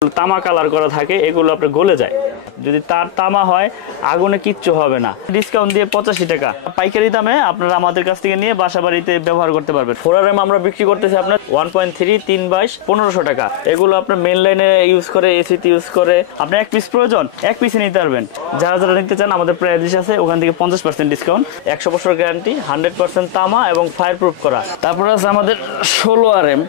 তামা কালার করা থাকে, এগুলো আপনার গলে যায়। যদি তার তামা হয় আগুনে কিচ্ছু হবে না। ডিসকাউন্ট দিয়ে 85 টাকা পাইকারি দামে আপনারা আমাদের কাছ থেকে নিয়ে বাসা বাড়িতে ব্যবহার করতে পারবেন। 4RM আমরা বিক্রি করতেছি আপনার 1.3 3/22 1500 টাকা। এগুলো আপনার মেন লাইনে ইউজ করে, এসিতে ইউজ করে। আপনার এক পিস প্রয়োজন, এক পিসে নিতে পারবেন। যারা যারা নিতে চান আমাদের প্রাইস লিস্ট আছে, ওখান থেকে 50% ডিসকাউন্ট, 100 বছর গ্যারান্টি, 100% তামা এবং ফায়ার প্রুফ করা। তারপরে আছে আমাদের 16RM,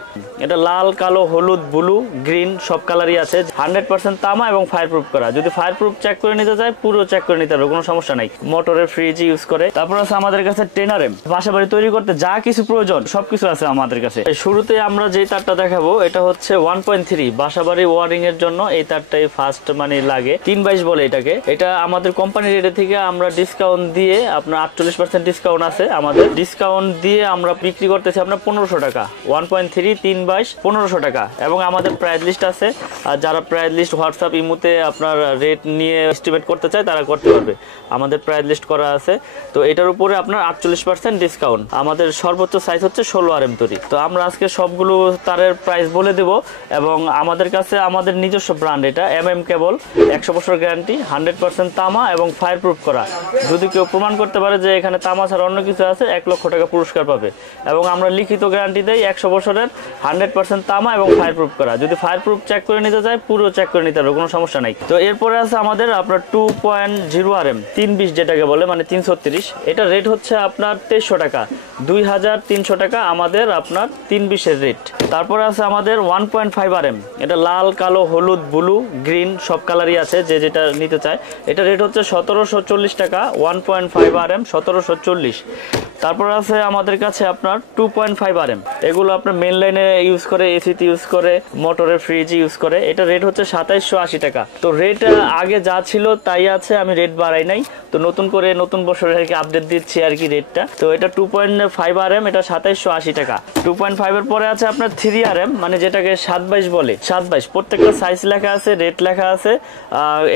এটা লাল, কালো, হলুদ, ব্লু, গ্রিন সব কালারই আছে। 100% তামা এবং ফায়ার প্রুফ করা। যদি ফায়ার প্রুফ চেক করে নিতে চায় পুরো চেক করে নিতে হবে, কোনো সমস্যা নাই। মোটরের ফ্রিজ ইউজ করে। তারপর আছে আমাদের কাছে 10RM, বাসা বাড়ি তৈরি করতে যা কিছু প্রয়োজন সবকিছু আছে আমাদের কাছে। শুরুতে আমরা যে তারটা দেখাবো এটা হচ্ছে 1.3 বাসা বাড়ি ওয়ারিং এর জন্য। এই তারটাই ফার্স্ট মানে লাগে, 3/22 বলে এটাকে। এটা আমাদের কোম্পানি রেট থেকে আমরা ডিসকাউন্ট দিয়ে আপনার 48% ডিসকাউন্ট আছে। আমাদের ডিসকাউন্ট দিয়ে আমরা বিক্রি করতেছি আপনার 1500 টাকা। 1.3 3/22 1500 টাকা। এবং আমাদের প্রাইস লিস্ট আছে, আর যারা প্রাইস লিস্ট হোয়াটসঅ্যাপ ইমোতে আপনার রেট নিয়ে এস্টিমেট করতে চায় তারা করতে পারবে। আমাদের প্রাইস লিস্ট করা আছে। তো এটার উপরে আপনার 48% ডিসকাউন্ট। আমাদের সর্বোচ্চ সাইজ হচ্ছে 16RM তৈরি। তো আমরা আজকে সবগুলো তারের প্রাইস বলে দেব। এবং আমাদের কাছে আমাদের নিজস্ব ব্র্যান্ড, এটা MM কেবল, 100 বছর গ্যারান্টি, 100% তামা এবং ফায়ার প্রুফ করা। যদি কেউ প্রমাণ করতে পারে যে এখানে তামা ছাড়া অন্য কিছু আছে, 1 লক্ষ টাকা পুরস্কার পাবে। এবং আমরা লিখিত গ্যারান্টি দেই 100 বছরের, 100% তামা এবং ফায়ার প্রুফ করা। যদি ফায়ার প্রুফ চেক করে নিতে চায় পুরো চেক করে নিতে হবে, কোনো সমস্যা নাই। তো এরপরে আছে আমাদের আপনার 2.0RM 320 যেটাকে বলে, মানে 336। এটা রেট হচ্ছে আপনার 2300 টাকা, 2300 টাকা আমাদের আপনার 320 এর রেট। তারপরে আছে আমাদের 1.5RM, এটা লাল, কালো, হলুদ, ব্লু, গ্রিন সব কালারই আছে, যে যেটা নিতে চায়। এটা রেট হচ্ছে 1740 টাকা, 1.5RM 1740। তারপর আছে আমাদের কাছে আপনার 2.5RM, এগুলো আপনার মেন লাইনে ইউজ করে, এসিতে ইউজ করে, মোটরের ফ্রিজ ইউজ করে। এটা রেট হচ্ছে 2780 টাকা। তো রেট আগে যা ছিল তাই আছে, আমি রেট বাড়াই নাই। তো নতুন করে নতুন বছরের আর কি আপডেট দিচ্ছি আর কি রেটটা। তো এটা 2.5RM, এটা 2780 টাকা। 2.5 এর পরে আছে আপনার 3RM, মানে যেটাকে 7/22 বলে। 7/22 প্রত্যেকটা সাইজ লেখা আছে, রেট লেখা আছে।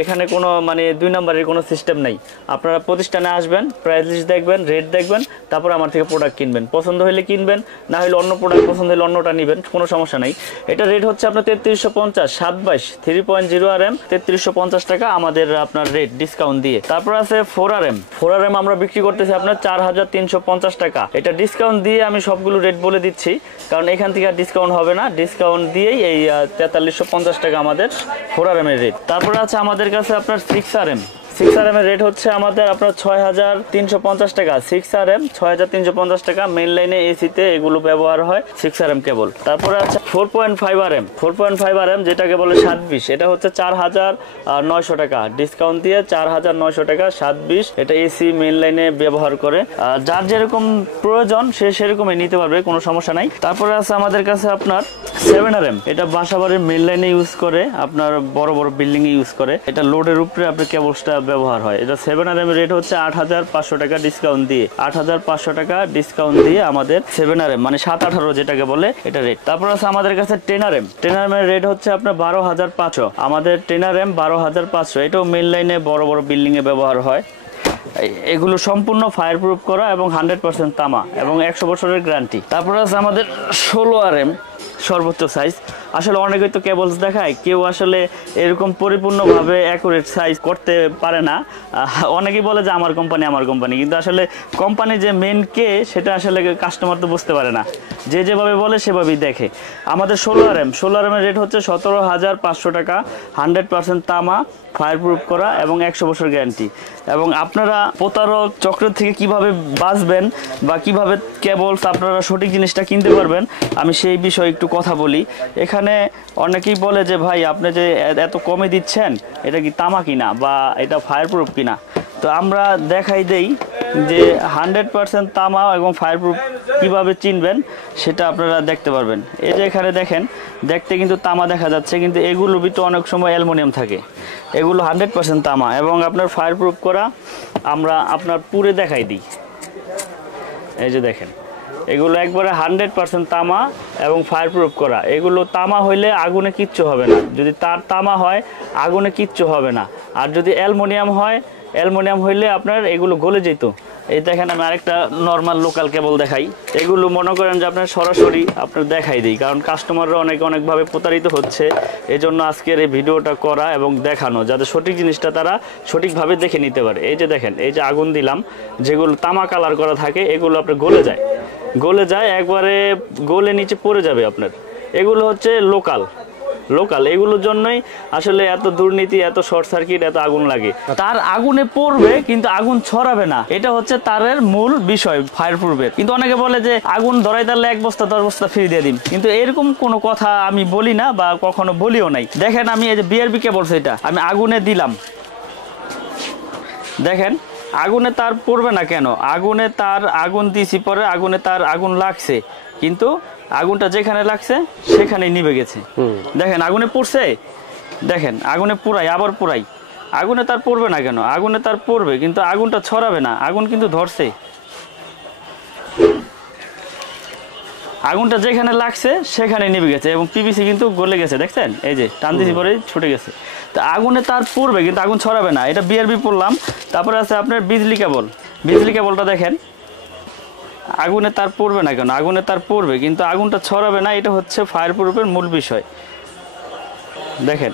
এখানে কোনো মানে 2 নম্বরের কোনো সিস্টেম নাই। আপনারা প্রতিষ্ঠানে আসবেন, প্রাইস লিস্ট দেখবেন, রেট দেখবেন, তারপর আমার থেকে প্রোডাক্ট কিনবেন। পছন্দ হলে কিনবেন, না হলে অন্য প্রোডাক্ট পছন্দ হলে অন্যটা নেবেন, কোনো সমস্যা নাই। এটা রেট হচ্ছে আপনার 3350, 7/22 3.0RM 3350 টাকা আমাদের আপনার রেট ডিসকাউন্ট দিয়ে। তারপর আছে 4RM আমরা বিক্রি করতেছি আপনার 4350 টাকা। এটা ডিসকাউন্ট দিয়ে আমি সবগুলো রেট বলে দিচ্ছি, কারণ এখান থেকে আর ডিসকাউন্ট হবে না। ডিসকাউন্ট দিয়েই এই 4350 টাকা আমাদের 4RM এর রেট। তারপর আছে আমাদের কাছে আপনার 6RM এর রেট হচ্ছে আমাদের আপনার 6350 টাকা। 6RM 6350 টাকা। মেন লাইনে এসিতে এগুলো ব্যবহার হয়, 6RM কেবল। তারপরে আছে 4.5RM যেটাকে বলে 720, এটা হচ্ছে 4900 টাকা। ডিসকাউন্ট দিয়ে 4900 টাকা, 720। এটা এসি মেন লাইনে ব্যবহার করে। যার যেরকম প্রয়োজন সে সেরকমই নিতে পারবে, কোনো সমস্যা নাই। তারপরে আছে আমাদের কাছে আপনার 7RM, এটা বাসাবাড়ির মেন লাইনে ইউজ করে, আপনার বড় বড় বিল্ডিং এ ইউজ করে। এটা লোডের উপরে আপনার কেবলসটা ব্যবহার হয়। এটা 7RM এর রেট হচ্ছে 8500 টাকা ডিসকাউন্ট দিয়ে। 8500 টাকা ডিসকাউন্ট দিয়ে আমাদের 7RM, মানে 718 যেটাকে বলে, এটা রেট। তারপর আছে আমাদের কাছে 10RM এর রেট হচ্ছে আপনার 12500। আমাদের 10RM 12500। এটাও মেন লাইনে বড় বড় বিল্ডিং এ ব্যবহার হয়। এগুলো সম্পূর্ণ ফায়ার প্রুফ করা এবং 100% তামা এবং 100 বছরের গ্যারান্টি। তারপর আছে আমাদের 16RM সর্বোচ্চ সাইজ। আসলে অনেকেই তো কেবলস দেখায়, কেউ আসলে এরকম পরিপূর্ণভাবে অ্যাকুরেট সাইজ করতে পারে না। অনেকেই বলে যে আমার কোম্পানি, কিন্তু আসলে কোম্পানি যে মেন কে সেটা আসলে কাস্টমার তো বুঝতে পারে না। যে যেভাবে বলে সেভাবেই দেখে। আমাদের 16RM এর রেট হচ্ছে 17500 টাকা, 100% তামা, ফায়ার প্রুফ করা এবং 100 বছর গ্যারান্টি। এবং আপনারা প্রতারক চক্রের থেকে কিভাবে বাঁচবেন বা কিভাবে কেবলস আপনারা সঠিক জিনিসটা কিনতে পারবেন, আমি সেই বিষয়ে একটু কথা বলি। এখানে অনেকেই বলে যে ভাই আপনি যে এত কমে দিচ্ছেন, এটা কি তামা কিনা বা এটা ফায়ার প্রুফ কিনা। তো আমরা দেখাই দেই যে 100% তামা এবং ফায়ার প্রুফ কীভাবে চিনবেন সেটা আপনারা দেখতে পারবেন। এই যে এখানে দেখেন, দেখতে কিন্তু তামা দেখা যাচ্ছে, কিন্তু এগুলো ভিতরে অনেক সময় অ্যালুমিনিয়াম থাকে। এগুলো 100% তামা এবং আপনার ফায়ার প্রুফ করা। আমরা আপনার পুরে দেখাই দিই। এই যে দেখেন, এগুলো একবারে 100% তামা এবং ফায়ার প্রুফ করা। এগুলো তামা হইলে আগুনে কিচ্ছু হবে না। যদি তার তামা হয় আগুনে কিচ্ছু হবে না। আর যদি অ্যালুমিনিয়াম হয় অ্যালুমিনিয়াম হইলে আপনার এগুলো গলে যেত। এই দেখেন আমি আরেকটা নর্মাল লোকাল কেবল দেখাই। এগুলো মনে করেন যে আপনার সরাসরি আপনার দেখাই দিই, কারণ কাস্টমাররা অনেকভাবে প্রতারিত হচ্ছে। এই জন্য আজকের এই ভিডিওটা করা এবং দেখানো, যাতে সঠিক জিনিসটা তারা সঠিকভাবে দেখে নিতে পারে। এই যে দেখেন, এই যে আগুন দিলাম, যেগুলো তামা কালার করা থাকে এগুলো আপনার গলে যায় একবারে, গলে নিচে পড়ে যাবে আপনার। এগুলো হচ্ছে লোকাল এগুলোর জন্যই আসলে এত দুর্নীতি, এত শর্ট সার্কিট, এত আগুন লাগে। তার আগুনে পড়বে কিন্তু আগুন ছড়াবে না, এটা হচ্ছে তারের মূল বিষয় ফায়ার প্রুফের। কিন্তু অনেকে বলে যে আগুন ধরাই তাহলে 1 বস্তা 10 বস্তা ফ্রি দিয়ে দিন, কিন্তু এরকম কোনো কথা আমি বলি না বা কখনো বলিও নাই। দেখেন আমি এই যে বিআরবি কেবল, সেটা আমি আগুনে দিলাম, দেখেন আগুনে তার পড়বে না কেন? আগুনে তার আগুন দিছি, পরে আগুনে তার আগুন লাগছে, কিন্তু আগুনটা যেখানে লাগছে সেখানেই নিভে গেছে। দেখেন আগুনে পড়ছে, দেখেন আগুনে পুরাই, আবার পুরাই, আগুনে তার পড়বে না কেন? আগুনে তার পড়বে কিন্তু আগুনটা ছড়াবে না, আগুন কিন্তু ধরছে। আগুনটা যেখানে লাগছে সেখানে নিভে গেছে এবং পিভিসি কিন্তু গলে গেছে, দেখছেন এই যে টান দিছি পরে ছুটে গেছে। তো আগুনে তার পড়বে কিন্তু আগুন ছড়াবে না, এটা বিআরবি পড়লাম। তারপরে আছে আপনার বিজলি কেবলটা দেখেন, আগুনে তার পড়বে না কেন? আগুনে তার পড়বে কিন্তু আগুনটা ছড়াবে না, এটা হচ্ছে ফায়ার প্রুফের মূল বিষয়। দেখেন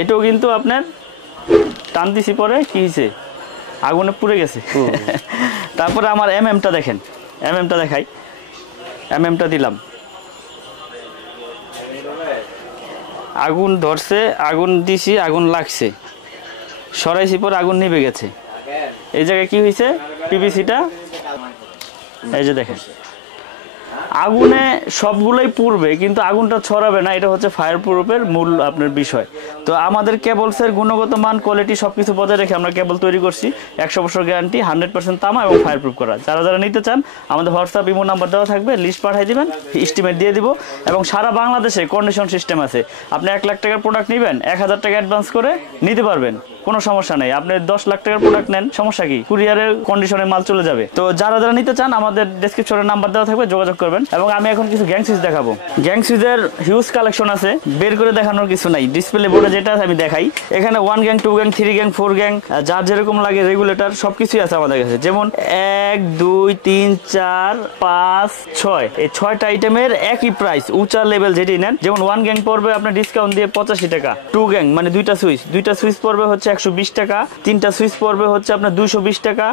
এটাও কিন্তু আপনার টান দিছি পরে কি হয়েছে, আগুনে পুড়ে গেছে। তারপরে আমার এমএমটা দেখেন, এমএমটা দেখাই, এমএমটা দিলাম, আগুন ধরছে, আগুন দিছি, আগুন লাগছে, সরাইছি পরে আগুন নিভে গেছে। এই জায়গায় কি হয়েছে, পিভিসিটা এই যে দেখেন, আগুনে সবগুলোই পুড়বে কিন্তু আগুনটা ছড়াবে না, এটা হচ্ছে ফায়ার প্রুফের মূল আপনার বিষয়। তো আমাদের কেবলসের গুণগত মান, কোয়ালিটি সবকিছু বজায় রেখে আমরা কেবল তৈরি করছি। 100 বছর গ্যারান্টি, 100% তামা এবং ফায়ার প্রুফ করা। যারা নিতে চান আমাদের হোয়াটসঅ্যাপ ইমো নাম্বার দেওয়া থাকবে, লিস্ট পাঠিয়ে দিবেন, এস্টিমেট দিয়ে দিব। এবং সারা বাংলাদেশে কন্ডিশন সিস্টেম আছে। আপনি 1 লাখ টাকার প্রোডাক্ট নেবেন, 1000 টাকা অ্যাডভান্স করে নিতে পারবেন, কোনো সমস্যা নেই। আপনি 10 লাখ টাকার প্রোডাক্ট নেন, সমস্যা কি? কুরিয়ারের কন্ডিশনে মাল চলে যাবে। তো যারা নিতে চান আমাদের ডেসক্রিপশনে নাম্বার দেওয়া থাকবে, যোগাযোগ করবেন। এবং আমি এখন কিছু গ্যাং সুইচ দেখাবো। গ্যাং সুইচের হিউজ কালেকশন আছে, বের করে দেখানোর কিছু নাই। ডিসপ্লে বোর্ডে যেটা আছে আমি দেখাই। এখানে 1 গ্যাং, 2 গ্যাং, 3 গ্যাং, 4 গ্যাং, যার যেরকম লাগে রেগুলেটর সবকিছুই আছে আমাদের কাছে। যেমন 1, 2, 3, 4, 5, 6, এই 6টা আইটেমের একই প্রাইস, উঁচা লেভেল যেটি নেন। যেমন 1 গ্যাং পড়বে আপনার ডিসকাউন্ট দিয়ে 85 টাকা, 2 গ্যাং মানে দুইটা সুইচ পড়বে হচ্ছে 120 টাকা, 3টা সুইচ পড়বে হচ্ছে আপনার 220 টাকা,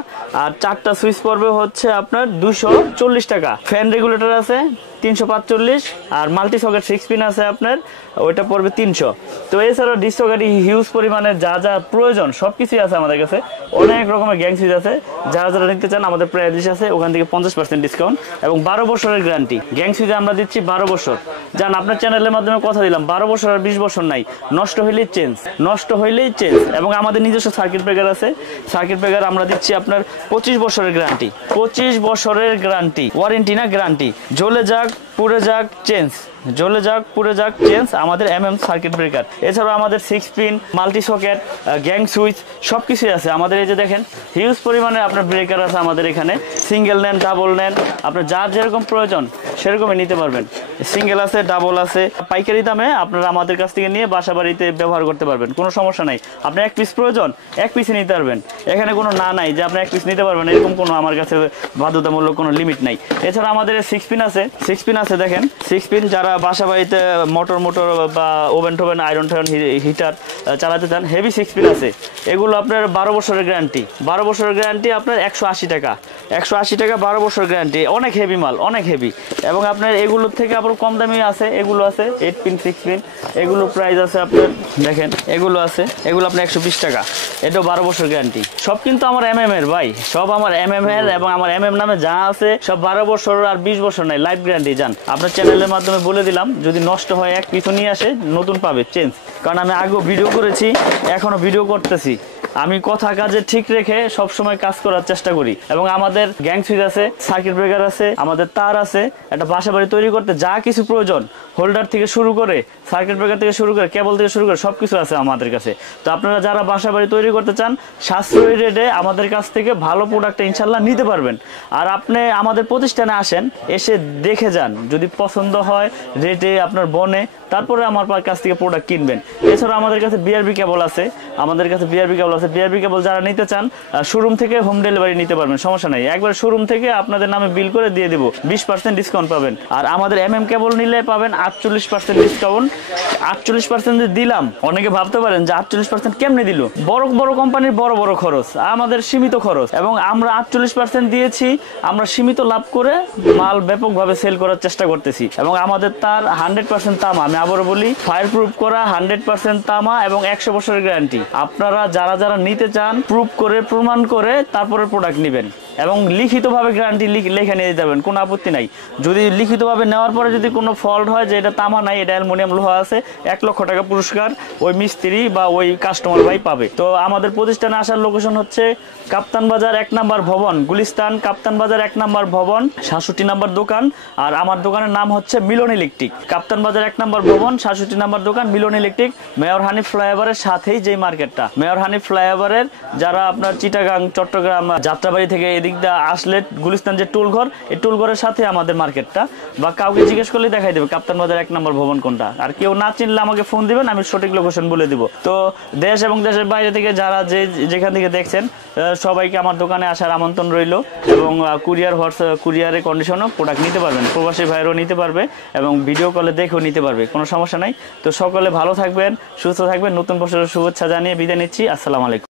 আর 4টা সুইচ পড়বে হচ্ছে আপনার 240 টাকা। ফ্যান রেগুলেটর আছে 345, আর মাল্টি সকেট 6 পিন আছে আপনার, ওইটা পড়বে 300। তো এছাড়াও ডিস সকেট হিউজ পরিমাণে যা প্রয়োজন সবকিছুই আছে আমাদের কাছে। অনেক রকমের গ্যাং সুইচ আছে, যারা নিতে চান আমাদের প্রাইস লিস্ট আছে, ওখান থেকে 50% ডিসকাউন্ট এবং 12 বছরের গ্যারান্টি। গ্যাং সুইচে আমরা দিচ্ছি 12 বছর। জান আপনার চ্যানেলের মাধ্যমে কথা দিলাম, 12 বছর আর 20 বছর নাই, নষ্ট হইলেই চেঞ্জ। এবং আমাদের নিজস্ব সার্কিট ব্রেকার আছে, সার্কিট ব্রেকার আমরা দিচ্ছি আপনার 25 বছরের গ্যারান্টি, 25 বছরের গ্যারান্টি, ওয়ারেন্টি না গ্যারান্টি। জ্বলে যাক পুড়ে যাক চেঞ্জ, আমাদের সার্কিট ব্রেকার। এছাড়াও আমাদের 6 pin, multi socket, gang switch সবকিছুই আছে আমাদের। এই যে দেখেন হিউজ পরিমাণে আপনার ব্রেকার আছে আমাদের এখানে। সিঙ্গেল নেন, ডাবল নেন, আপনার যার যেরকম প্রয়োজন সেরকমই নিতে পারবেন। সিঙ্গেল আছে, ডাবল আছে, পাইকারি দামে আপনারা আমাদের কাছ থেকে নিয়ে বাসা বাড়িতে ব্যবহার করতে পারবেন, কোনো সমস্যা নাই। আপনার 1 পিস প্রয়োজন 1 পিসই নিতে পারবেন, এখানে কোনো নাই যে আপনি 1 পিস নিতে পারবেন, এরকম কোনো আমার কাছে বাধ্যতামূলক কোনো লিমিট নাই। এছাড়া আমাদের 6 পিন আছে, দেখেন 6 পিন যারা বাসা বাড়িতে মোটর বা ওভেন আয়রন হিটার চালাতে চান, হেভি 6 পিন আছে। এগুলো আপনার 12 বছরের গ্যারান্টি, 12 বছরের গ্যারান্টি আপনার 180 টাকা, 12 বছর গ্যারান্টি। অনেক হেভি মাল, অনেক হেভি। এবং আপনার এগুলোর থেকে আবার কম দামি আছে, এগুলো আছে 8 পিন, 6 পিন, এগুলো প্রাইস আছে আপনার, দেখেন এগুলো আছে, এগুলো আপনার 120 টাকা, এটাও 12 বছর গ্যারান্টি। সব কিন্তু আমার এর ভাই, সব আমার এর, এবং আমার নামে যা আছে সব 12 বছর আর 20 বছর নাই, লাইফ গ্যারান্টি। জান আপনার চ্যানেলের মাধ্যমে বলে দিলাম, যদি নষ্ট হয় 1 পিছু নিয়ে আসে নতুন পাবে চেঞ্জ। কারণ আমি আগেও ভিডিও করেছি, এখনো ভিডিও করতেছি, আমি কথা কাজে ঠিক রেখে সব সময় কাজ করার চেষ্টা করি। এবং আমাদের গ্যাং সুইচ আছে, সার্কিট ব্রেকার আছে, আমাদের তার আছে। একটা বাসা বাড়ি তৈরি করতে যা কিছু প্রয়োজন, হোল্ডার থেকে শুরু করে, সার্কিট ব্রেকার থেকে শুরু করে, কেবল থেকে শুরু করে সবকিছু আছে আমাদের কাছে। তো আপনারা যারা বাসা বাড়ি তৈরি করতে চান, সাশ্রয়ী রেটে আমাদের কাছ থেকে ভালো প্রোডাক্ট ইনশাল্লাহ নিতে পারবেন। আর আপনি আমাদের প্রতিষ্ঠানে আসেন, এসে দেখে যান, যদি পছন্দ হয় রেটে আপনার বনে, তারপরে আমার কাছ থেকে প্রোডাক্ট কিনবেন। এছাড়া আমাদের কাছে বিআরবি কেবল আছে, আমাদের কাছে বিআরবি কেবল আছে। বিআরবি কেবল যারা নিতে চান শোরুম থেকে হোম ডেলিভারি নিতে পারবেন, সমস্যা নাই। একবার শোরুম থেকে আপনাদের নামে বিল করে দিয়ে দেবো, 20% ডিসকাউন্ট পাবেন। আর আমাদের এমএম কেবল নিলে পাবেন 48% ডিসকাউন্ট। 48% দিলাম, অনেকে ভাবতে পারেন যে 48% কেমনে দিল, বড় বড় কোম্পানির বড় বড় খরচ, আমাদের সীমিত খরচ, এবং আমরা 48% দিয়েছি। আমরা সীমিত লাভ করে মাল ব্যাপকভাবে সেল করার চেষ্টা করতেছি, এবং আমাদের তার 100% তামা, আমি আবারও বলি, ফায়ার প্রুফ করা 100% তামা এবং 100 বছরের গ্যারান্টি। আপনারা যারা যারা নিতে চান প্রুফ করে প্রমাণ করে তারপরে প্রোডাক্ট নেবেন, এবং লিখিতভাবে গ্যারান্টি লিখে নিয়ে যাবেন, কোনো আপত্তি নাই। যদি লিখিতভাবে নেওয়ার পরে যদি কোনো ফল্ট হয় যে এটা তামা নাই, এটা অ্যালুমিনিয়াম লোহা আছে, 1 লক্ষ টাকা পুরস্কার ওই মিস্ত্রি বা ওই কাস্টমার ভাই পাবে। তো আমাদের প্রতিষ্ঠানে আসার লোকেশন হচ্ছে কাপ্তান বাজার 1 নম্বর ভবন, গুলিস্তান কাপ্তান বাজার 1 নম্বর ভবন, 67 নম্বর দোকান। আর আমার দোকানের নাম হচ্ছে মিলন ইলেকট্রিক। কাপ্তান বাজার 1 নম্বর ভবন, 67 নম্বর দোকান, মিলন ইলেকট্রিক। মেয়র হানিফ ফ্লাইওভারের সাথেই যে মার্কেটটা, মেয়র হানিফ ফ্লাইওভারের যারা আপনার চিটাগাং, চট্টগ্রাম, যাত্রাবাড়ি থেকে এদিক দিয়ে আসলে গুলিস্তান যে টুলঘর, এই টুলঘরের সাথে আমাদের মার্কেটটা, বা কাউকে জিজ্ঞেস করলে দেখাই দেবে কাপ্তান বাজার 1 নম্বর ভবন কোনটা। আর কেউ না চিনলে আমাকে ফোন দিবেন, আমি সঠিক লোকেশন বলে দিব। তো দেশ এবং দেশের বাইরে থেকে যারা যেখান থেকে দেখছেন সবাইকে আমার দোকানে আসার আমন্ত্রণ রইল, এবং কুরিয়ারের কন্ডিশনও প্রোডাক্ট নিতে পারবেন, প্রবাসী ভাইয়েরও নিতে পারবে, এবং ভিডিও কলে দেখেও নিতে পারবে, কোনো সমস্যা নাই। তো সকলে ভালো থাকবেন, সুস্থ থাকবেন। নতুন বছরের শুভেচ্ছা জানিয়ে বিদায় নিচ্ছি। আসসালামু আলাইকুম।